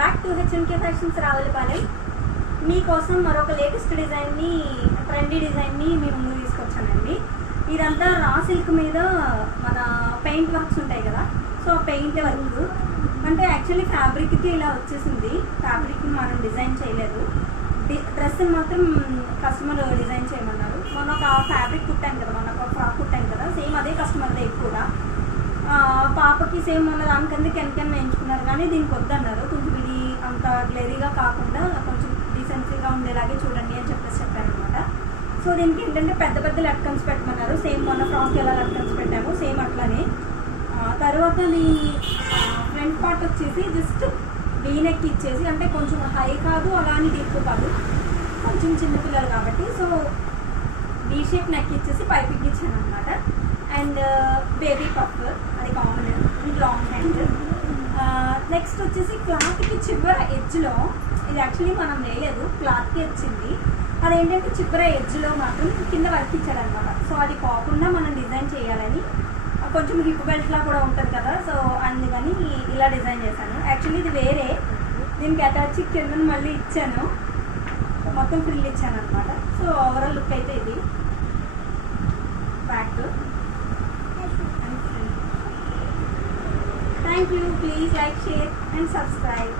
Back to HMK fashions Ravulapalem. మీకోసం మరొక latest డిజైన్ని, ట్రెండీ డిజైన్ని మీ ముందు తీసుకొచ్చానండి. ఇదంతా రా సిల్క్ మీద మన పెయింట్ వర్క్స్ ఉంటాయి కదా, సో ఆ పెయింట్ వర్క్ అంటే యాక్చువల్లీ ఫ్యాబ్రిక్కి ఇలా వచ్చేసింది. ఫ్యాబ్రిక్ని మనం డిజైన్ చేయలేదు, డ్రెస్ మాత్రం కస్టమర్ డిజైన్ చేయమన్నారు. మొన్న ఒక ఫ్యాబ్రిక్ కుట్టాను కదా, మొన్న ఒక ఫ్రాక్ కుట్టాను కదా, సేమ్ అదే కస్టమర్దే కూడా. పాపకి సేమ్ మొన్న దానికంటే కెన్ వేయించుకున్నారు, కానీ దీనికి వద్దన్నారు. కొంచెం ఇది అంత గ్లేరీగా కాకుండా కొంచెం డీసెన్సీగా ఉండేలాగే చూడండి అని చెప్పారనమాట. సో దీనికి ఏంటంటే పెద్ద పెద్ద లట్కన్స్ పెట్టమన్నారు. సేమ్ మొన్న ఫ్రాక్ ఎలా లట్కన్స్ పెట్టాము సేమ్ అట్లానే. తర్వాత ఈ ఫ్రంట్ పార్ట్ వచ్చేసి జస్ట్ వీనెక్ ఇచ్చేసి, అంటే కొంచెం హై కాదు అలానే డీప్ కాదు, కొంచెం చిన్నపిల్లలు కాబట్టి సో వీ షేప్ నెక్ ఇచ్చేసి పైపింగ్ ఇచ్చాను అనమాట. అండ్ బేబీ పఫ్ అది కామన్, లాంగ్ హ్యాండ్. నెక్స్ట్ వచ్చేసి క్లాత్కి చివర ఎడ్జ్లో, ఇది యాక్చువల్లీ మనం వేయలేదు, క్లాత్కి వచ్చింది. అదేంటంటే చివర ఎడ్జ్లో మాత్రం కింద వర్క్ ఇచ్చాడు అనమాట. సో అది కాకుండా మనం డిజైన్ చేయాలని, కొంచెం హిప్ బెల్ట్లా కూడా ఉంటుంది కదా, సో అందుకని ఇలా డిజైన్ చేశాను. యాక్చువల్లీ ఇది వేరే, దీనికి అటాచ్ కింద మళ్ళీ ఇచ్చాను, మొత్తం ఫ్రిల్ ఇచ్చాను అనమాట. సో ఓవరాల్ లుక్ అయితే ఇది back. Thank you. Please like, share and subscribe.